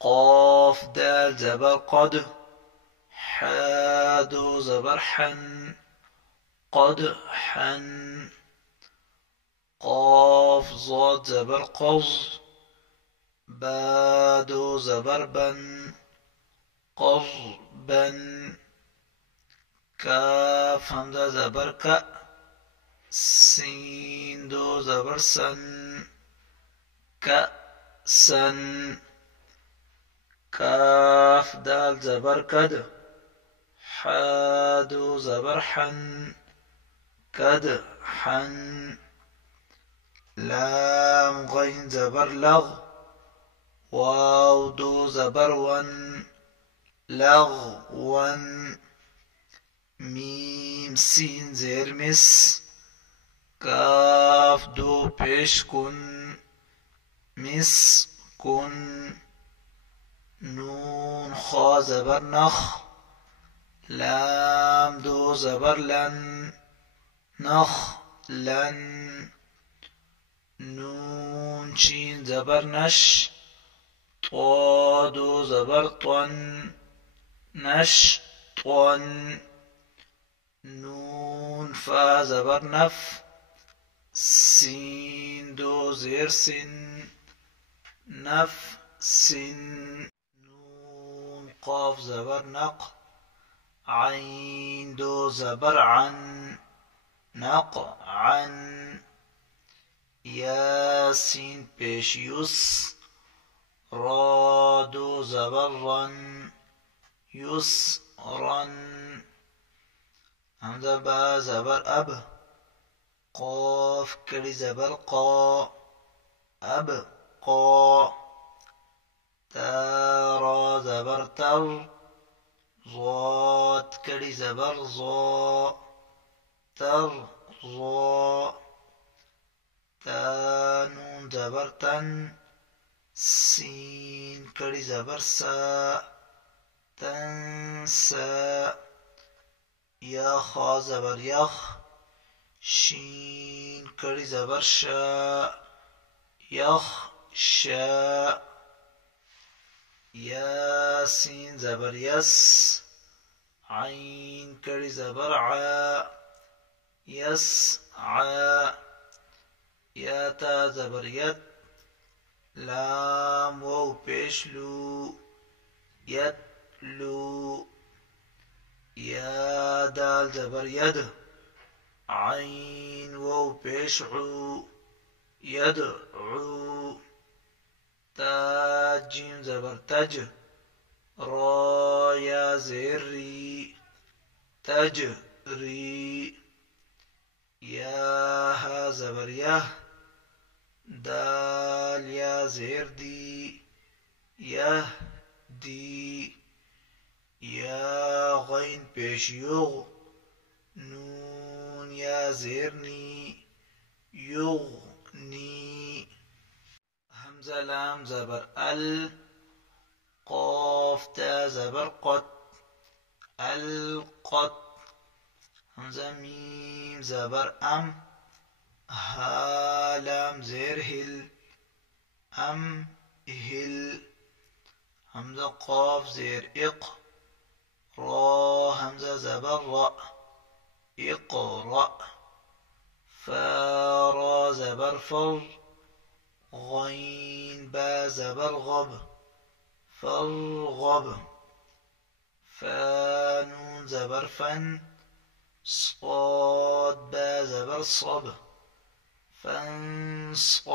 قاف دال زبر قد، حا دو زبر حن، قدحا. قاف ضاد زبر قض، با دو زبر بن، قضبا. كاف همزة زبر كأ، سين دو زبر سن، كأسا. كاف دال زبر كد، حا دو زبر حن، كدحا. لام غين زبر لغ، واو دو زبر ون، لغوا. ميم سين زير مس، كاف دو پیش کن، مسكن. نون خا زبر نخ، لام دو زبر لن، نخلا. نون شين زبر نش، طا دو زبر طن، نشطا. نون فا زبر نف، سين دو زير سن، نفس. نون قاف زبر نق، عين دو زبر عن، نقعا. ياسين پیش يس، را دو زبر رن، يسرا. همزة با زبر أب، قاف کڑی زبر قا، أبقى. تا را زبر تر، ضاد کڑی زبر ضا، ترضى. تا نون زبر تن، سين کڑی زبر سا، تنسى. يا خا زبر يخ، شين کڑی زبر شا، يخشى. ياسين زبر يس، عين کڑی زبر عا، يسعى. يا تا زبر يد، لام واو پیش لو، يتلو. يا دال زبر يد، عين واو پیش عو، يدعو. تا جيم زبر تج، را يا زير ري، تجري. يا ها زبر يه، دال يا زير دي، يهدي. يا غين پیش يغ، نون يا زيرني، يغني. همزة لام زبر ال، قاف تا زبر قط، القط. همزة ميم زبر أم، ها لام زير هل، أم هل. همزة قاف زير إق، را همزة زبر رأ، اقرأ. فا را زبر فر، غين با زبر غب فالغب فا نون زبر فن صاد با زبر صب فانصب